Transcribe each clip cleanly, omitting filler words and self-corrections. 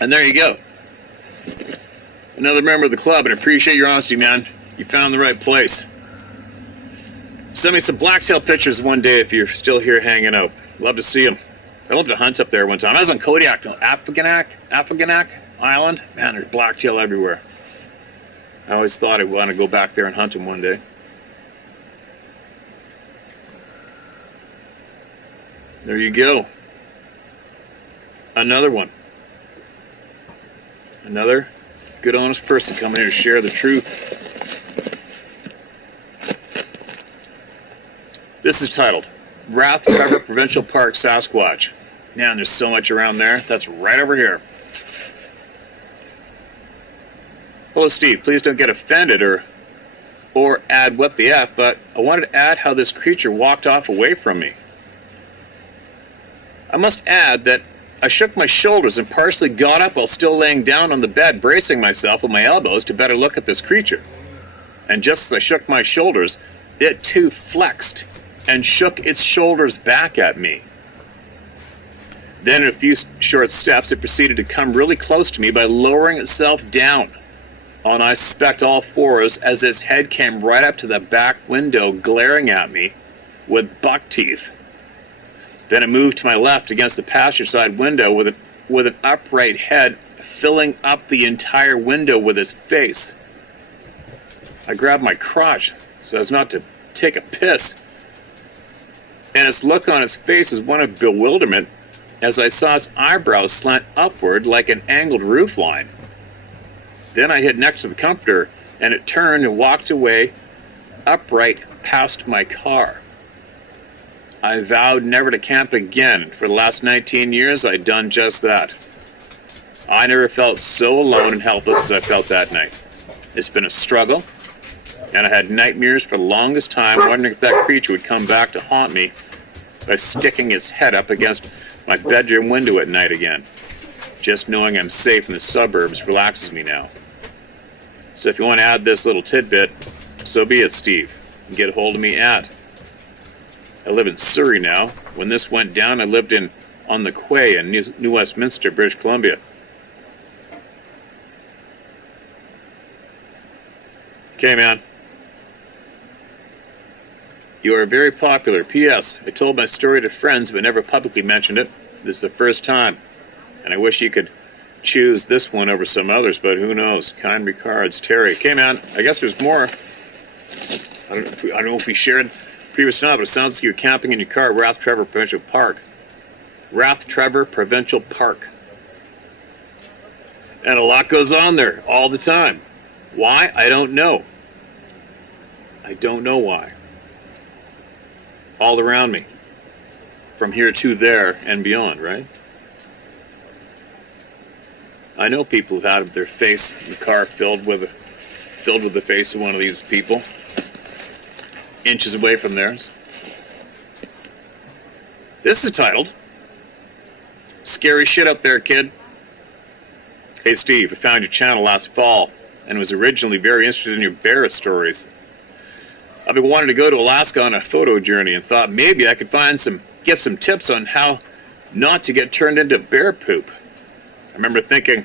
And there you go. Another member of the club, and I appreciate your honesty, man. You found the right place. Send me some blacktail pictures one day if you're still here hanging out. Love to see them. I loved to hunt up there one time. I was on Kodiak, Afoganac Island. Man, there's blacktail everywhere. I always thought I'd want to go back there and hunt them one day. There you go. Another one. Another good, honest person coming here to share the truth. This is titled, Rath Trevor Provincial Park, Sasquatch. Man, there's so much around there. That's right over here. Hello, Steve. Please don't get offended or add what the F, but I wanted to add how this creature walked off away from me. I must add that I shook my shoulders and partially got up while still laying down on the bed, bracing myself with my elbows to better look at this creature. And just as I shook my shoulders, it too flexed and shook its shoulders back at me. Then in a few short steps, it proceeded to come really close to me by lowering itself down on, I suspect, all fours as its head came right up to the back window, glaring at me with buck teeth. Then it moved to my left against the passenger side window with an upright head, filling up the entire window with his face. I grabbed my crotch so as not to take a piss, and its look on its face was one of bewilderment as I saw its eyebrows slant upward like an angled roofline. Then I hid next to the comforter, and it turned and walked away upright past my car. I vowed never to camp again. For the last 19 years, I'd done just that. I never felt so alone and helpless as I felt that night. It's been a struggle, and I had nightmares for the longest time, wondering if that creature would come back to haunt me by sticking its head up against my bedroom window at night again. Just knowing I'm safe in the suburbs relaxes me now. So if you want to add this little tidbit, so be it, Steve. And get a hold of me at. I live in Surrey now. When this went down, I lived on the quay in New Westminster, British Columbia. Okay, man. You are very popular. P.S. I told my story to friends but never publicly mentioned it. This is the first time. And I wish you could choose this one over some others, but who knows? Kind regards, Terry. Okay, man. I guess there's more. I don't know if we shared previous or not, but it sounds like you're camping in your car at Rath Trevor Provincial Park. Rath Trevor Provincial Park. And a lot goes on there all the time. Why? I don't know. I don't know why. All around me. From here to there and beyond, right? I know people who've had their face in the car filled with the face of one of these people, inches away from theirs. This is titled, Scary Shit Up There, Kid. Hey Steve, I found your channel last fall and was originally very interested in your bear stories. I've been wanting to go to Alaska on a photo journey and thought maybe I could get some tips on how not to get turned into bear poop. I remember thinking,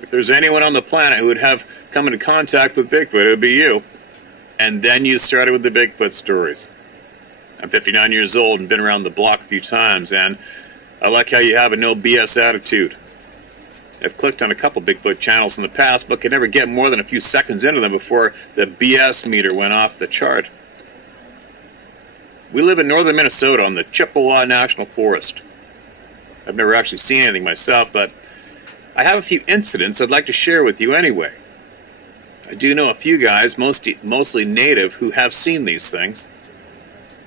if there's anyone on the planet who would have come into contact with Bigfoot, it would be you. And then you started with the Bigfoot stories. I'm 59 years old and been around the block a few times, and I like how you have a no BS attitude. I've clicked on a couple Bigfoot channels in the past, but could never get more than a few seconds into them before the BS meter went off the chart. We live in northern Minnesota on the Chippewa National Forest. I've never actually seen anything myself, but I have a few incidents I'd like to share with you anyway. I do know a few guys, mostly native, who have seen these things.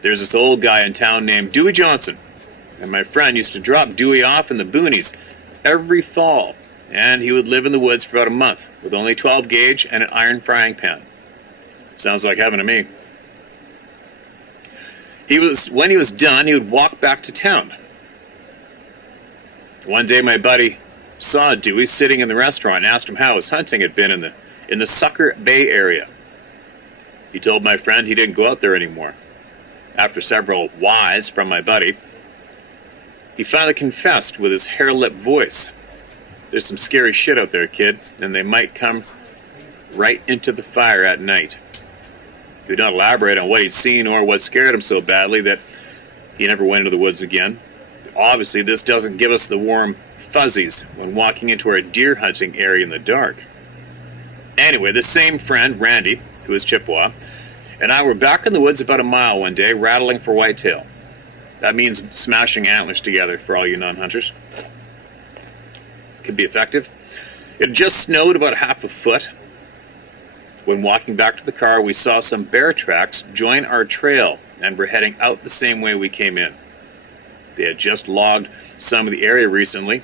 There's this old guy in town named Dewey Johnson, and my friend used to drop Dewey off in the boonies every fall, and he would live in the woods for about a month with only 12 gauge and an iron frying pan. Sounds like heaven to me. When he was done, he would walk back to town. One day my buddy saw Dewey sitting in the restaurant and asked him how his hunting had been in the Sucker Bay area. He told my friend he didn't go out there anymore. After several whys from my buddy, he finally confessed with his hair-lip voice There's some scary shit out there, kid, and they might come right into the fire at night. He did not elaborate on what he'd seen or what scared him so badly that he never went into the woods again. Obviously, this doesn't give us the warm fuzzies when walking into our deer hunting area in the dark. Anyway, this same friend, Randy, who is Chippewa, and I were back in the woods about a mile one day, rattling for whitetail. That means smashing antlers together for all you non-hunters. Could be effective. It had just snowed about half a foot. When walking back to the car, we saw some bear tracks join our trail and were heading out the same way we came in. They had just logged some of the area recently,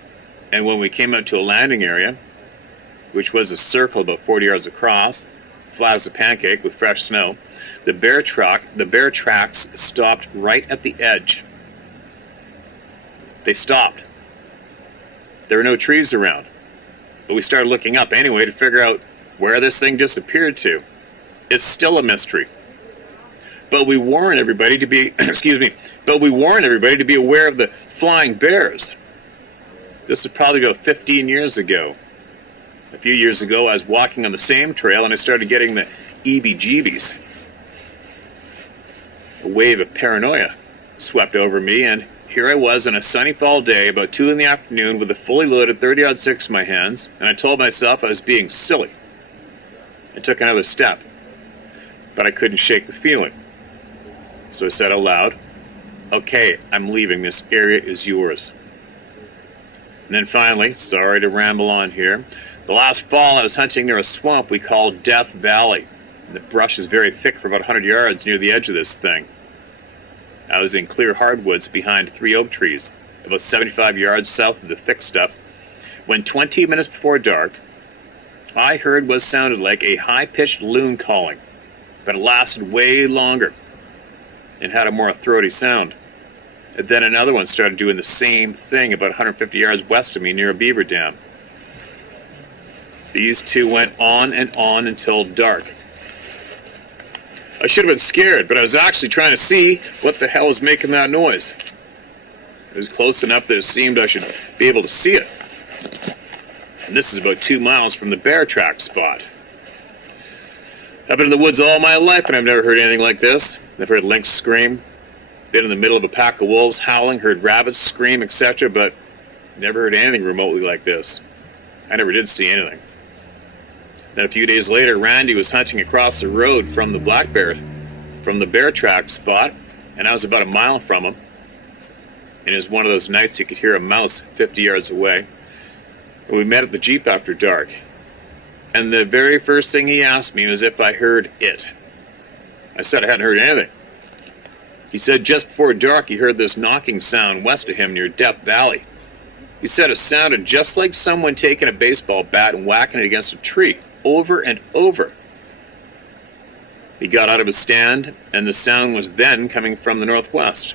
and when we came out to a landing area, which was a circle about 40 yards across, flat as a pancake with fresh snow, the bear tracks stopped right at the edge. They stopped. There were no trees around, but we started looking up anyway to figure out where this thing disappeared to. It's still a mystery. But we warn everybody to be, but we warn everybody to be aware of the flying bears. This was probably about 15 years ago. A few years ago, I was walking on the same trail and I started getting the EBGBs. A wave of paranoia swept over me, and here I was on a sunny fall day, about 2 in the afternoon, with a fully loaded 30-06 in my hands, and I told myself I was being silly. I took another step, but I couldn't shake the feeling. So I said out loud, "Okay, I'm leaving. This area is yours." And then finally, sorry to ramble on here, the last fall I was hunting near a swamp we called Death Valley. And the brush is very thick for about 100 yards near the edge of this thing. I was in clear hardwoods behind 3 oak trees, about 75 yards south of the thick stuff, when 20 minutes before dark, I heard what sounded like a high-pitched loon calling, but it lasted way longer and had a more throaty sound. And then another one started doing the same thing about 150 yards west of me near a beaver dam. These two went on and on until dark. I should have been scared, but I was actually trying to see what the hell was making that noise. It was close enough that it seemed I should be able to see it. And this is about 2 miles from the bear track spot. I've been in the woods all my life and I've never heard anything like this. I've heard lynx scream, been in the middle of a pack of wolves howling, heard rabbits scream, etc., but never heard anything remotely like this. I never did see anything. Then a few days later, Randy was hunting across the road from the bear track spot, and I was about a mile from him. And it was one of those nights you could hear a mouse 50 yards away. And we met at the Jeep after dark. And the very first thing he asked me was if I heard it. I said I hadn't heard anything. He said just before dark he heard this knocking sound west of him near Death Valley. He said it sounded just like someone taking a baseball bat and whacking it against a tree, over and over. He got out of his stand, and the sound was then coming from the northwest.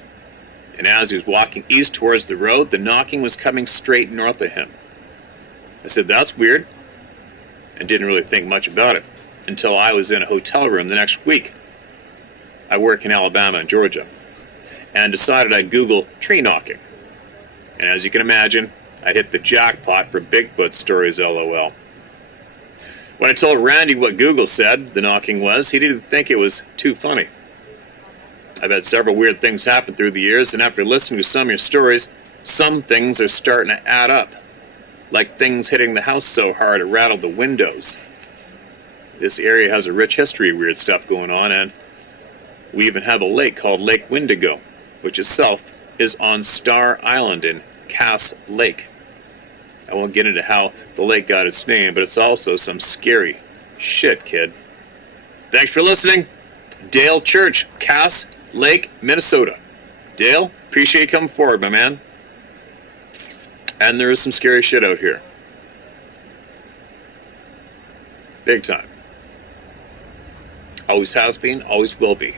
And as he was walking east towards the road, the knocking was coming straight north of him. I said, "That's weird," and didn't really think much about it until I was in a hotel room the next week. I work in Alabama and Georgia, and decided I'd Google tree knocking. And as you can imagine, I hit the jackpot for Bigfoot stories, LOL. When I told Randy what Google said the knocking was, he didn't think it was too funny. I've had several weird things happen through the years, and after listening to some of your stories, some things are starting to add up. Like things hitting the house so hard it rattled the windows. This area has a rich history of weird stuff going on, and we even have a lake called Lake Windigo, which itself is on Star Island in Cass Lake. I won't get into how the lake got its name, but it's also some scary shit, kid. Thanks for listening. Dale Church, Cass Lake, Minnesota. Dale, appreciate you coming forward, my man. And there is some scary shit out here. Big time. Always has been, always will be.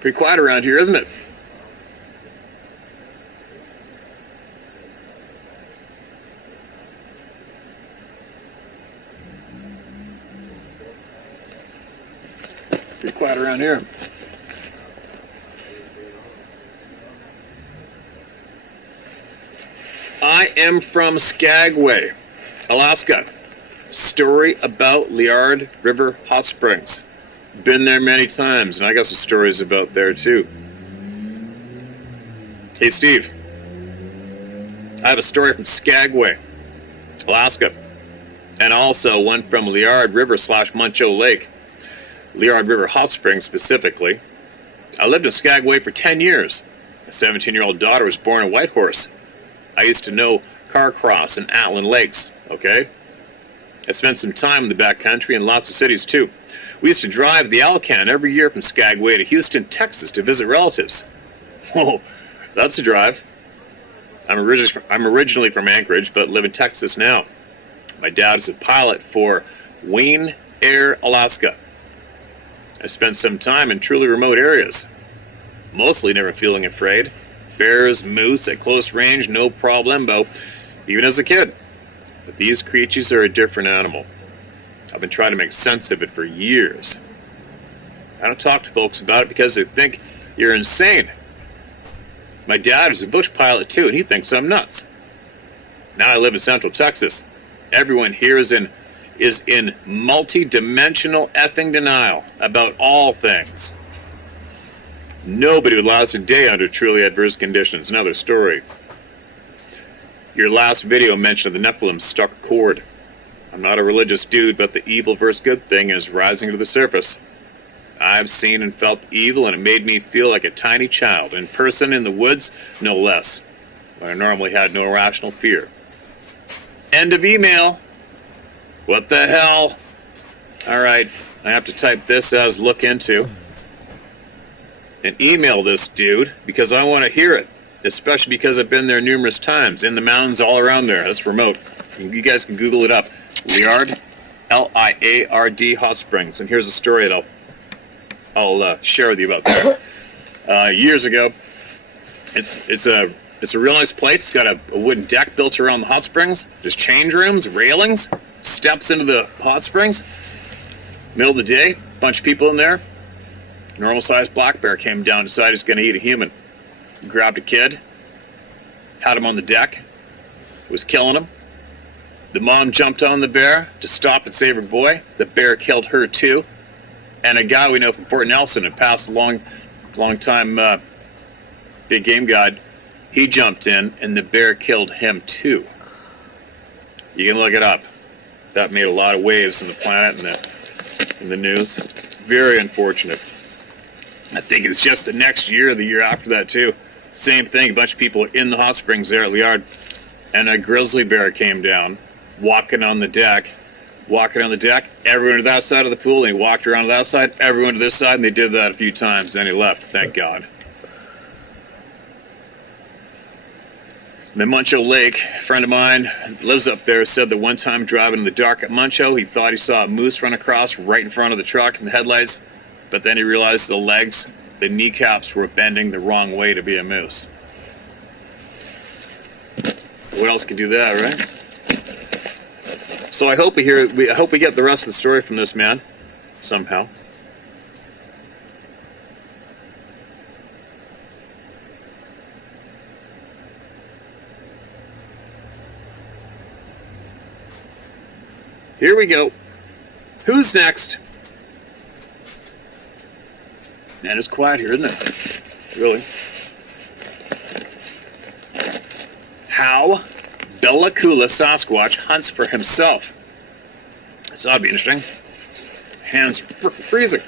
Pretty quiet around here, isn't it? Pretty quiet around here. I am from Skagway, Alaska. Story about Liard River Hot Springs. Been there many times, and I got some stories about there too. Hey Steve, I have a story from Skagway, Alaska, and also one from Liard River / Muncho Lake. Liard River Hot Springs specifically. I lived in Skagway for 10 years. My 17-year-old daughter was born in Whitehorse. I used to know Carcross and Atlin Lakes, okay? I spent some time in the backcountry and lots of cities too. We used to drive the Alcan every year from Skagway to Houston, Texas to visit relatives. Whoa, that's a drive. I'm originally from Anchorage, but live in Texas now. My dad is a pilot for Wayne Air, Alaska. I spent some time in truly remote areas, mostly never feeling afraid. Bears, moose at close range, no problemo, even as a kid. But these creatures are a different animal. I've been trying to make sense of it for years. I don't talk to folks about it because they think you're insane. My dad is a bush pilot too, and he thinks I'm nuts. Now I live in Central Texas. Everyone here is in multi-dimensional effing denial about all things. Nobody would last a day under truly adverse conditions. Another story. Your last video mentioned the Nephilim struck a chord. I'm not a religious dude, but the evil versus good thing is rising to the surface. I've seen and felt evil, and it made me feel like a tiny child, in person, in the woods, no less. Where I normally had no rational fear. End of email. What the hell? Alright, I have to type this as look into. And email this dude, because I want to hear it. Especially because I've been there numerous times, in the mountains all around there. That's remote. You guys can Google it up. Liard, L-I-A-R-D, Hot Springs. And here's a story that I'll share with you about that. Years ago, it's a real nice place. It's got a wooden deck built around the hot springs. There's change rooms, railings, steps into the hot springs. Middle of the day, bunch of people in there. Normal-sized black bear came down, decided he's going to eat a human. Grabbed a kid, had him on the deck, was killing him. The mom jumped on the bear to stop and save her boy. The bear killed her too. And a guy we know from Fort Nelson and passed a long time big game guide, he jumped in and the bear killed him too. You can look it up. That made a lot of waves in the planet and in the news. Very unfortunate. I think it's just the next year or the year after that too. Same thing, a bunch of people in the hot springs there at Liard, and a grizzly bear came down, walking on the deck, everyone to that side of the pool, and he walked around to that side, everyone to this side, and they did that a few times, then he left, thank God. The Muncho Lake, a friend of mine lives up there, said that one time driving in the dark at Muncho, he thought he saw a moose run across right in front of the truck in the headlights, but then he realized the kneecaps were bending the wrong way to be a moose. What else could do that, right? So I hope we get the rest of the story from this man, somehow. Here we go. Who's next? Man, it's quiet here, isn't it? Really. How Bella Coola Sasquatch hunts for himself. This ought to be interesting. Hands freezing.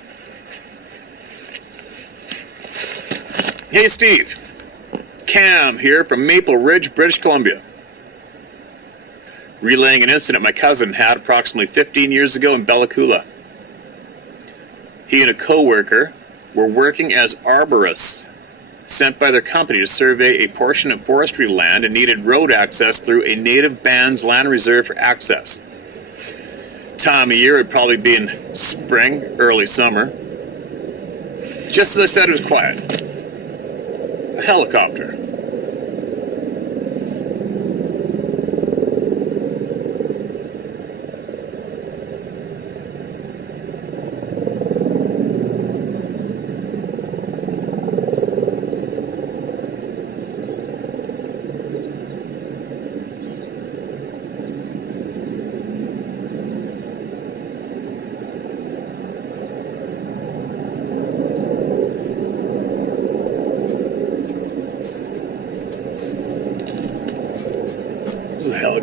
Hey Steve. Cam here from Maple Ridge, British Columbia. Relaying an incident my cousin had approximately 15 years ago in Bella Coola. He and a co-worker were working as arborists sent by their company to survey a portion of forestry land and needed road access through a native band's land reserve for access. Time of year would probably be in spring, early summer. Just as I said, it was quiet. A helicopter.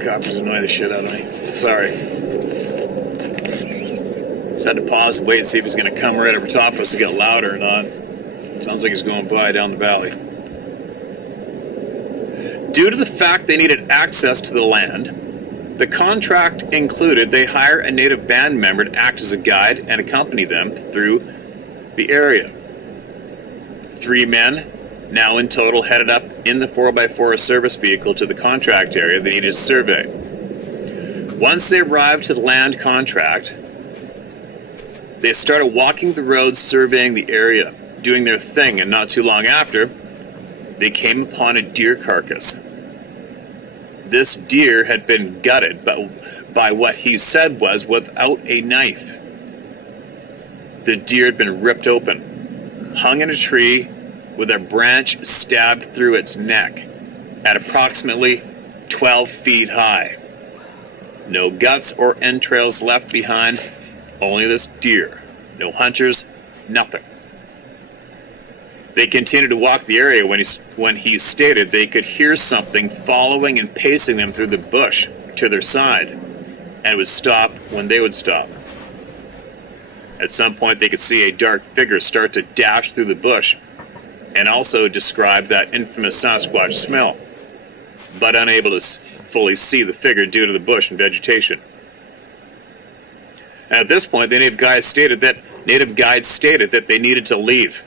helicopters annoy the shit out of me. Sorry. Just had to pause and wait and see if he's going to come right over top of us to get louder or not. Sounds like he's going by down the valley. Due to the fact they needed access to the land, the contract included they hire a native band member to act as a guide and accompany them through the area. 3 men, now in total, headed up in the 4x4 service vehicle to the contract area they needed to survey. Once they arrived to the land contract, they started walking the roads, surveying the area, doing their thing, and not too long after, they came upon a deer carcass. This deer had been gutted by what he said was without a knife. The deer had been ripped open, hung in a tree with a branch stabbed through its neck at approximately 12 feet high. No guts or entrails left behind, only this deer. No hunters, nothing. They continued to walk the area when he stated they could hear something following and pacing them through the bush to their side, and would stop when they would stop. At some point they could see a dark figure start to dash through the bush, and also described that infamous Sasquatch smell, but unable to fully see the figure due to the bush and vegetation. And at this point, the native guide stated that they needed to leave.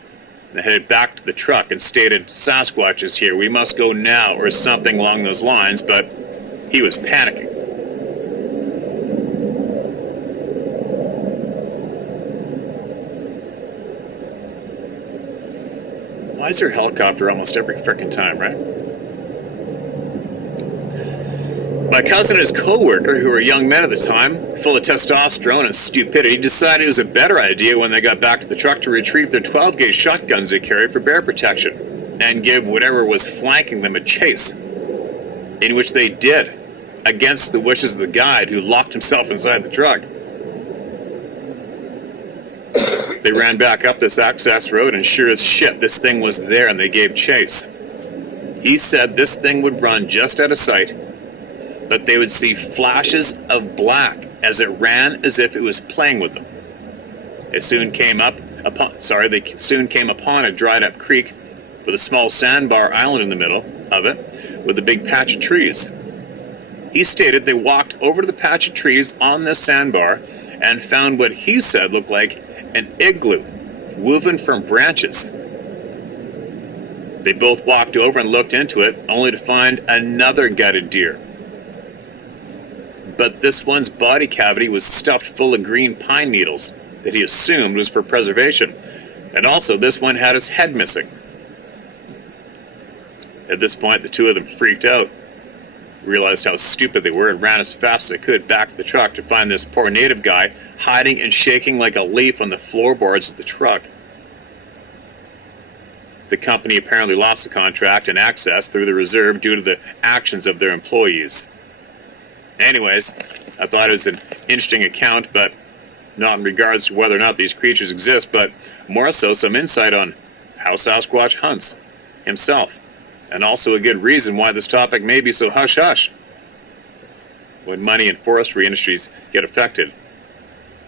They headed back to the truck and stated, "Sasquatch is here, we must go now," or something along those lines, but he was panicking. Why is there a helicopter almost every frickin' time, right? My cousin and his co-worker, who were young men at the time, full of testosterone and stupidity, decided it was a better idea when they got back to the truck to retrieve their 12-gauge shotguns they carried for bear protection and give whatever was flanking them a chase, in which they did, against the wishes of the guide who locked himself inside the truck. They ran back up this access road, and sure as shit, this thing was there, and they gave chase. He said this thing would run just out of sight, but they would see flashes of black as it ran as if it was playing with them. They soon came upon a dried-up creek with a small sandbar island in the middle of it, with a big patch of trees. He stated they walked over to the patch of trees on this sandbar and found what he said looked like an igloo woven from branches. They both walked over and looked into it, only to find another gutted deer. But this one's body cavity was stuffed full of green pine needles that he assumed was for preservation. And also, this one had its head missing. At this point, the two of them freaked out, realized how stupid they were, and ran as fast as they could back to the truck to find this poor native guy hiding and shaking like a leaf on the floorboards of the truck. The company apparently lost the contract and access through the reserve due to the actions of their employees. Anyways, I thought it was an interesting account, but not in regards to whether or not these creatures exist, but more so some insight on how Sasquatch hunts himself, and also a good reason why this topic may be so hush-hush when money and forestry industries get affected.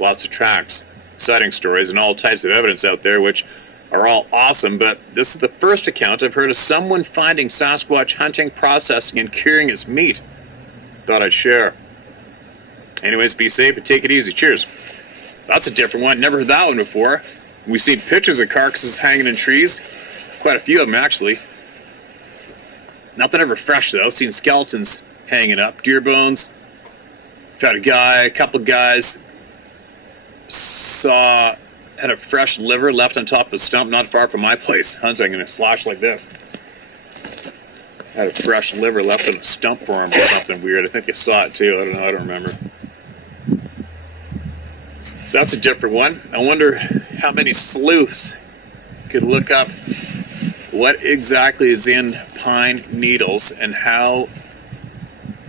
Lots of tracks, sighting stories, and all types of evidence out there, which are all awesome, but this is the first account I've heard of someone finding Sasquatch hunting, processing, and curing its meat. Thought I'd share. Anyways, be safe and take it easy. Cheers. That's a different one. Never heard that one before. We've seen pictures of carcasses hanging in trees. Quite a few of them, actually. Nothing ever fresh, though. Seen skeletons hanging up. Deer bones. Had a couple guys had a fresh liver left on top of a stump not far from my place. Hunting in a slash like this. Had a fresh liver left on a stump for him or something weird. I think I saw it too. I don't know. I don't remember. That's a different one. I wonder how many sleuths could look up what exactly is in pine needles, and how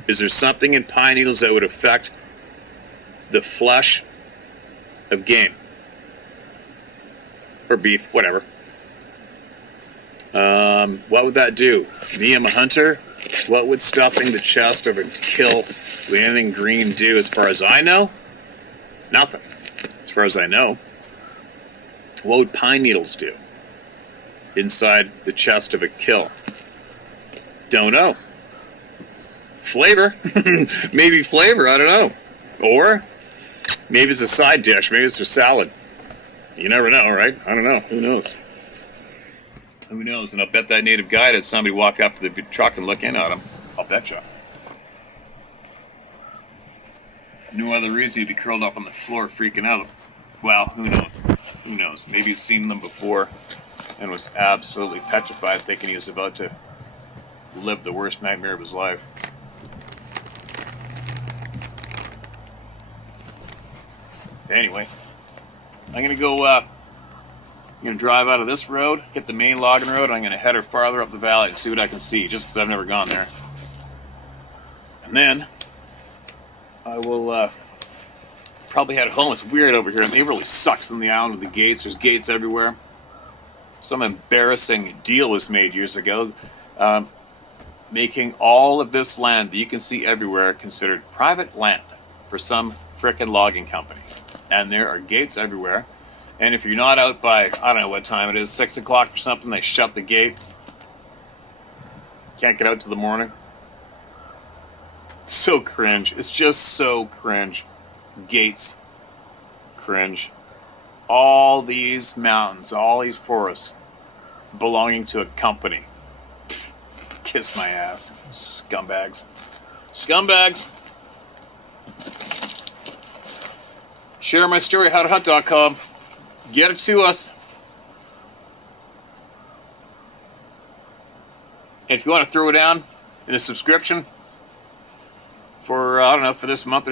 is there something in pine needles that would affect the flesh of game or beef, whatever. What would that do? Me, I'm a hunter. What would stuffing the chest of a kill with anything green do as far as I know? Nothing. As far as I know. What would pine needles do inside the chest of a kill? Don't know. Flavor? Maybe flavor, I don't know. Or maybe it's a side dish, maybe it's a salad. You never know, right? I don't know. Who knows? Who knows? And I'll bet that native guide had somebody walk up to the truck and look in at him. I'll betcha. No other reason he'd be curled up on the floor freaking out. Well, who knows? Who knows? Maybe he's seen them before and was absolutely petrified, thinking he was about to live the worst nightmare of his life. Anyway, I'm gonna go. I'm gonna drive out of this road, hit the main logging road. And I'm gonna head her farther up the valley and see what I can see, just because I've never gone there. And then I will probably head home. It's weird over here, and it really sucks in the island with the gates. There's gates everywhere. Some embarrassing deal was made years ago, making all of this land that you can see everywhere considered private land for some frickin' logging company. And there are gates everywhere. And if you're not out by, I don't know what time it is, 6 o'clock or something, they shut the gate. Can't get out till the morning. It's so cringe. It's just so cringe. Gates. Cringe. All these mountains, all these forests belonging to a company. Kiss my ass. Scumbags. Scumbags! Share my story, howtohunt.com. Get it to us. If you want to throw it down in a subscription for, I don't know, for this month or